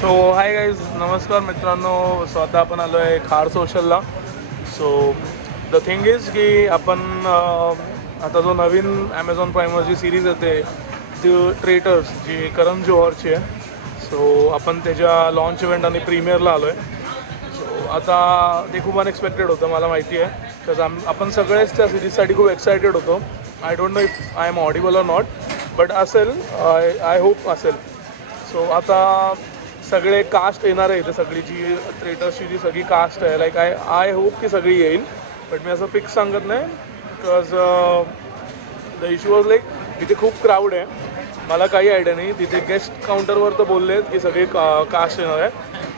So hi guys, नमस्कार मित्रांनो. So आता आपण आलो आहे खार सोशलला. सो द थिंग इज की आपण आता जो नवीन ॲमेझॉन प्राईमवरची सिरीज येते ती ट्रेटर्स, जी करण जोहरची आहे. सो आपण त्याच्या लॉन्च इव्हेंट आणि प्रीमियरला आलो आहे. सो आता ते खूप अनएक्सपेक्टेड होतं, मला माहिती आहे. तर आपण सगळेच त्या सिरीजसाठी खूप एक्सायटेड होतो. I don't know if I am audible or not, but असेल, आय होप असेल. सो आता सगळे कास्ट येणार आहे इथे, सगळी जी ट्रेटर्सची जी सगळी कास्ट आहे, लाईक आय होप की सगळी येईल. बट मी असं फिक्स सांगत नाही, because the issue was like इथे खूप क्राऊड आहे. मला काही आयडिया नाही. तिथे गेस्ट काउंटरवर तर बोलले आहेत की सगळे कास्ट येणार आहे,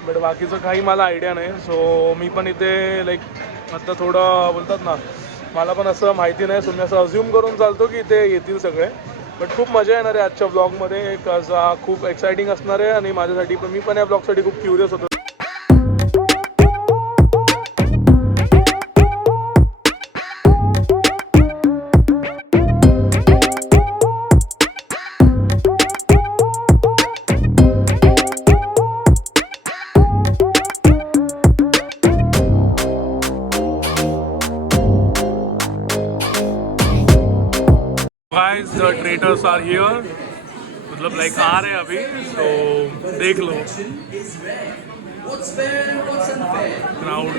बट बाकीचं काही मला आयडिया नाही. सो मी पण इथे लाईक आता थोडं बोलतात ना, मला पण असं माहिती नाही. सो मी असं अज्युम करून चालतो की इथे येतील सगळे. बट खूप मजा येणार आहे आजच्या ब्लॉगमध्ये, खूप एक्सायटिंग असणार आहे. आणि माझ्यासाठी पण, मी पण या ब्लॉगसाठी खूप क्युरियस होतो. Guys, the traitors are here. मतलब लाइक आ रहे हैं अभी, तो देख लो.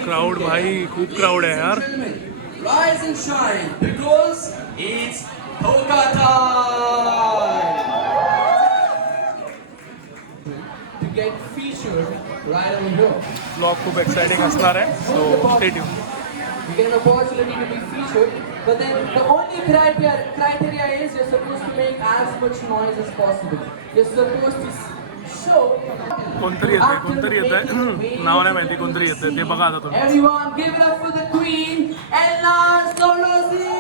क्राउड भाई, खूप क्राउड है यार. Rise and shine because it's Hoka time to get featured right over here. Blog खूप एक्साइटिंग असणार आहे, so stay tune. You get an opportunity to be featured, but then the only criteria is you're supposed to make as much noise as possible. You're supposed to show. कोणतरी येतंय नाव नाही माहिती, कोणतरी येतंय ते बघा आता तुम्ही. Everyone, give it up for the queen, Ella Sorosi!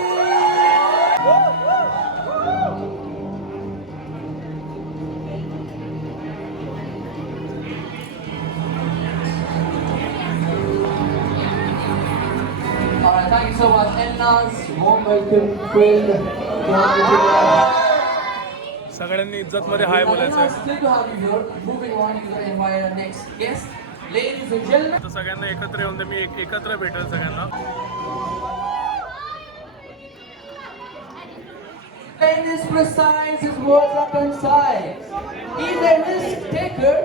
Alright, thank you so much. Enna's warm welcome, Queen. सगळ्यांनी इज्जतमध्ये हाय बोलायचं आहे. It's good to have you here. Moving on, you can invite our next guest. Ladies and gentlemen. तर सगळ्यांना एकत्र येऊन दे, मी एकत्र भेटेल सगळ्यांना. And is precise, his words are concise. He's a risk taker.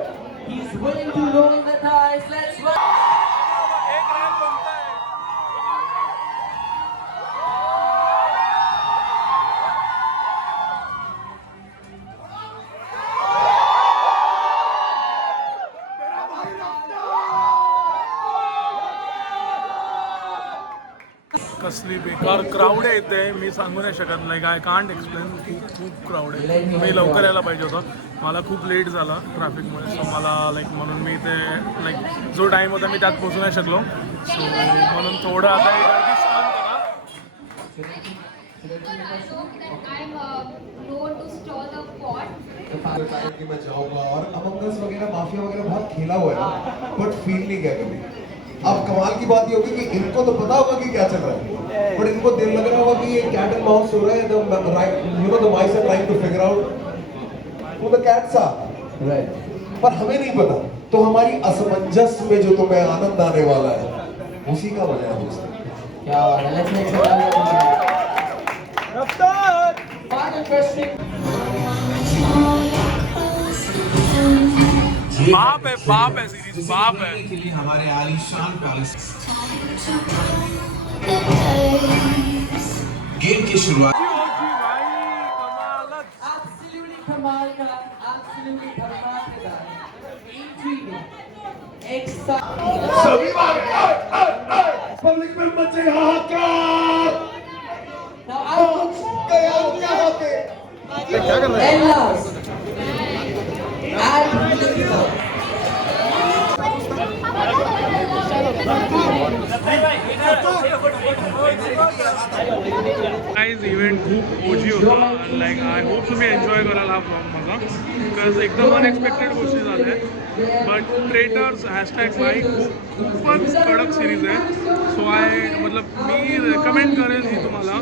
He's willing to roll the dice. Let's run. कसली बेकार crowd आहे इथे, मी सांगू नाही शकत. Like I can't explain. खूप क्राऊड आहे. मी लवकर यायला पाहिजे होतं, मला खूप लेट झाला ट्रॅफिकमुळे. सो मला लाईक म्हणून मी इथे लाईक जो टाईम होता मी त्यात पोहोचू नाही शकलो. सो म्हणून थोडं आता गर्दी सहन करा. कि मैं जाऊंगा और अमंग अस वगैरह माफिया वगैरह बहुत खेला हुआ है ना, बट फील नहीं किया कभी. अब कमाल की बात ये होगी कि इनको तो पता होगा कि क्या चल रहा है, बट इनको दिल लग रहा होगा कि ये कैट एंड माउस हो रहा है. The mice are trying to figure out who the cats are, right. पर हमें नहीं पता. तो हमारी असमंजस में जो तुम्हें आनंद आने वाला है, उसी का मजा है दोस्तों. क्या बात है. Let's make some रफ्तार. Fun interesting. बाप है सीरीज, बाप है. के लिए हमारे आलीशान पैलेस गेम की शुरुआत. Absolutely कमाल का, absolutely धमाकेदार, intriguing, exciting. सभी पब्लिक में मचे हाहाकार. Now I want Ella's and guys event खूप ओजी होता. लाईक आय होप तुम्ही एन्जॉय कराल हा ब्लॉग माझा, बिकॉज एकदम अनएक्सपेक्टेड गोष्टी झाल्या. बट ट्रेटर्स हॅशटॅग भाई खूपच कडक सिरीज आहे. सो मतलब मी रेकमेंड करेल ही तुम्हाला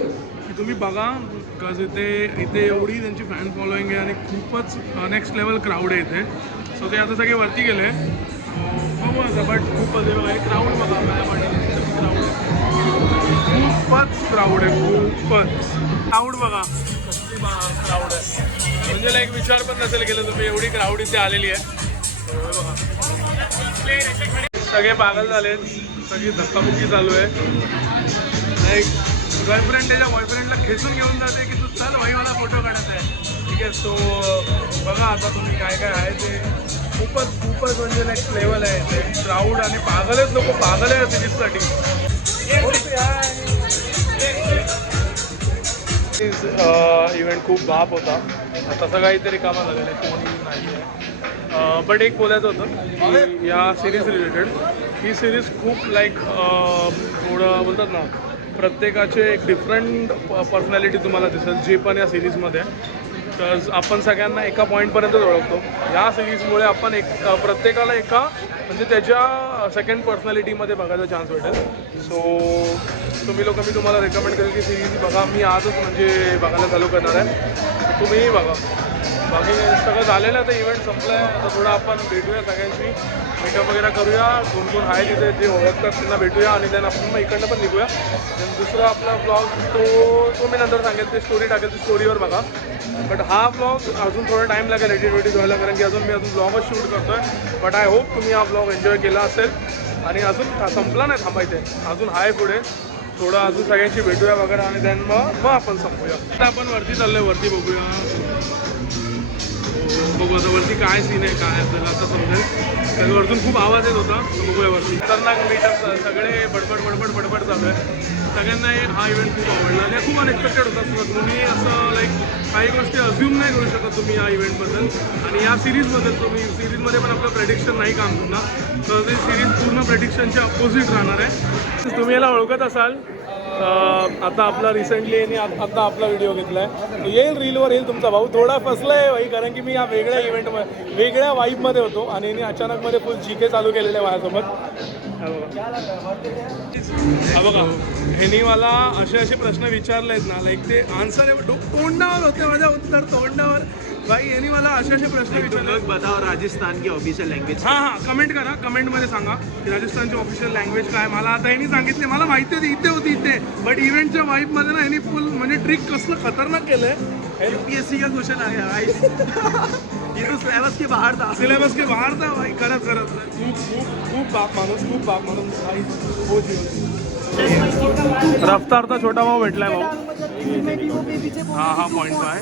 की तुम्ही बघा, बिकॉज इथे एवढी त्यांची फॅन फॉलोईंग आहे आणि खूपच नेक्स्ट लेवल क्राऊड आहे इथे. सो ते आता सगळे वरती गेले. बघू आता बट खूपच आहे क्राऊड बघा खूपच क्राऊड आहे खूपच क्राऊड बघा कसली क्राऊड आहे म्हणजे लाईक विचार पण नसेल केलं तुम्ही एवढी क्राऊड इथे आलेली आहे. सगळे पागल झालेत सगळी धक्काबुक्की चालू आहे. लाईक गर्लफ्रेंड त्याच्या बॉयफ्रेंडला खेचून घेऊन जाते की तू चल भाई मला फोटो काढायचा आहे ठीक आहे. सो बघा आता तुम्ही काय काय आहे ते खूपच म्हणजे नेक्स्ट लेवल आहे ते क्राऊड आणि पागल आहेत लोक पागल आहे सिरीजसाठी. इव्हेंट खूप बाप होता आता सगळा इथे कामा झालेला आहे कोणी नाही आहे. बट एक बोलायचं होतं की या सिरीज रिलेटेड ही सिरीज खूप लाईक थोडं बोलतात ना प्रत्येकाचे एक डिफरंट पर्सनॅलिटी तुम्हाला दिसेल जे पण या सिरीजमध्ये आहे. तर आपण सगळ्यांना एका पॉईंटपर्यंत ओळखतो. या सिरीजमुळे आपण प्रत्येकाला एका म्हणजे त्याच्या सेकंड पर्सनॅलिटीमध्ये बघायचा चान्स भेटेल. सो तुम्ही लोक मी तुम्हाला रेकमेंड करेल की सिरीज बघा. मी आजच म्हणजे बघायला चालू करणार आहे तुम्हीही बघा. बाकी सगळं झालेलं आहे तर इव्हेंट संपलं आहे आता थोडं आपण भेटूया सगळ्यांशी मेकअप वगैरे करूया. कोण कोण आहे तिथे जे ओळखतात त्यांना भेटूया आणि त्यांना आपण मग इकडनं पण निघूया. दुसरा आपला ब्लॉग तो मी नंतर सांगेल ते स्टोरी टाकेल ते स्टोरीवर बघा. बट हा ब्लॉग अजून थोडा टाईम लागेल एडिट व्हायला कारण की मी अजून ब्लॉगच शूट करतो आहे. बट आय होप तुम्ही हा ब्लॉग एन्जॉय केला असेल आणि अजून संपला नाही थांबायचं आहे अजून आहे पुढे थोडं अजून सगळ्यांशी भेटूया वगैरे आणि देन मग आपण संपूया. आता आपण वरती चाललो आहे वरती बघूया आता वरती काय सीन आहे काय आपल्याला आता समजेल कारण वरतून खूप आवाज येत होता. बघूया वरती खतरनाक मीटअप सगळे बडबड चालू आहे. सगळ्यांना हा इव्हेंट खूप आवडला आणि खूप अनएक्सपेक्टेड होता. तुम्ही असं लाईक काही गोष्टी अज्युम नाही करू शकत तुम्ही या इव्हेंटबद्दल आणि या सिरीजबद्दल. तुम्ही सिरीजमध्ये पण आपलं प्रेडिक्शन नाही काम करणार तर ते सिरीज पूर्ण प्रेडिक्शनच्या अपोजिट राहणार आहे. तुम्ही याला ओळखत असाल आता आपला रिसेंटली यांनी आता आपला व्हिडिओ घेतला आहे येईल रीलवर येईल. तुमचा भाऊ थोडा फसला आहे भाई कारण की मी या वेगळ्या इव्हेंटमध्ये वेगळ्या वाईबमध्ये होतो आणि यांनी अचानकमध्ये फुल जीके चालू केलेलं आहे माझ्यासोबत. हा बघा ह्यांनी मला असे प्रश्न विचारले आहेत ना लाईक ते आन्सर तोंडावर होते माझ्या उत्तर तोंडावर. भाई यांनी मला असे प्रश्न विचारले. बताओ राजस्थान की ऑफिशियल लँग्वेज. हां कमेंट करा कमेंटमध्ये सांगा की राजस्थानची ऑफिशियल लँग्वेज काय. मला आता यांनी सांगितले मला माहिती होती इथे होती इथे बट इव्हेंटच्या वाईबमध्ये ना यांनी फुल म्हणजे ट्रिक कसलं खतरनाक केलं आहे. यूपीएससी का क्वेश्चन आ गया भाई. ये तो सिलेबस के बाहर था. सिलेबस के बाहर था भाई. खरंच खूप बाप माणूस भाई हो रफ्तारचा छोटा भाऊ भेटलाय भाऊ. हा पॉईंट आहे.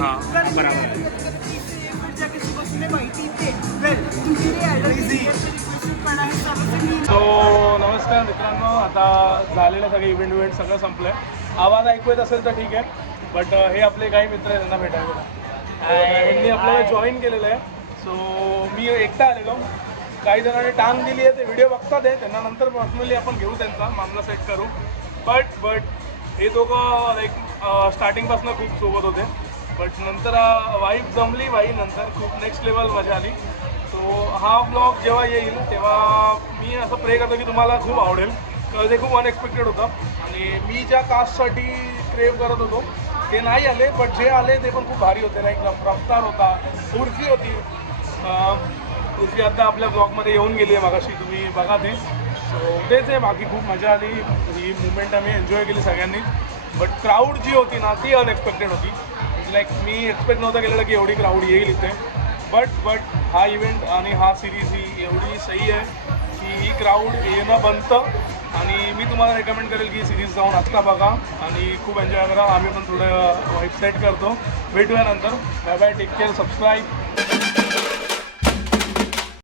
हां बरोबर. सो नमस्कार मित्रांनो आता झालेलं सगळे इव्हेंट सगळं संपलं आहे. आवाज ऐकू येत असेल तर ठीक आहे बट हे आपले काही मित्र आहेत त्यांना भेटायला यांनी आपल्याला जॉईन केलेलं आहे. सो मी एकटा आलेलो काही जणांनी टांग दिली आहे ते व्हिडिओ बघतात आहे त्यांना नंतर पर्सनली आपण घेऊ त्यांचा मामला सेट करू. बट हे दोघं लाईक स्टार्टिंगपासून खूप सोबत होते बट नंतर वाईफ जमली बाई नंतर खूप नेक्स्ट लेवल मजा आली. सो हा ब्लॉग जेव्हा येईल तेव्हा मी असं प्रे करतो की तुम्हाला खूप आवडेल तर ते खूप अनएक्सपेक्टेड होतं आणि मी ज्या कास्टसाठी क्रेव करत होतो ते नाही आले बट जे आले ते पण खूप भारी होते. लाईक रफ्तार होता उर्फी होती. उर्फी आता आपल्या ब्लॉगमध्ये येऊन गेली आहे मागाशी तुम्ही बघा ते. सो तेच आहे बाकी खूप मजा आली ही मुवमेंट आम्ही एन्जॉय केली सगळ्यांनी. बट क्राऊड जी होती ना ती अनएक्सपेक्टेड होती. लाईक मी एक्सपेक्ट नव्हतं केलेलं की एवढी क्राऊड येईल इथे बट हा इव्हेंट आणि हा सिरीज ही एवढी सही आहे की ही क्राऊड येणं बनतं आणि मी तुम्हाला रेकमेंड करेल की सिरीज जाऊन आत्ता बघा आणि खूप एन्जॉय करा. आम्ही पण थोडं वाईब सेट करतो. भेटूया नंतर. Bye bye take care subscribe.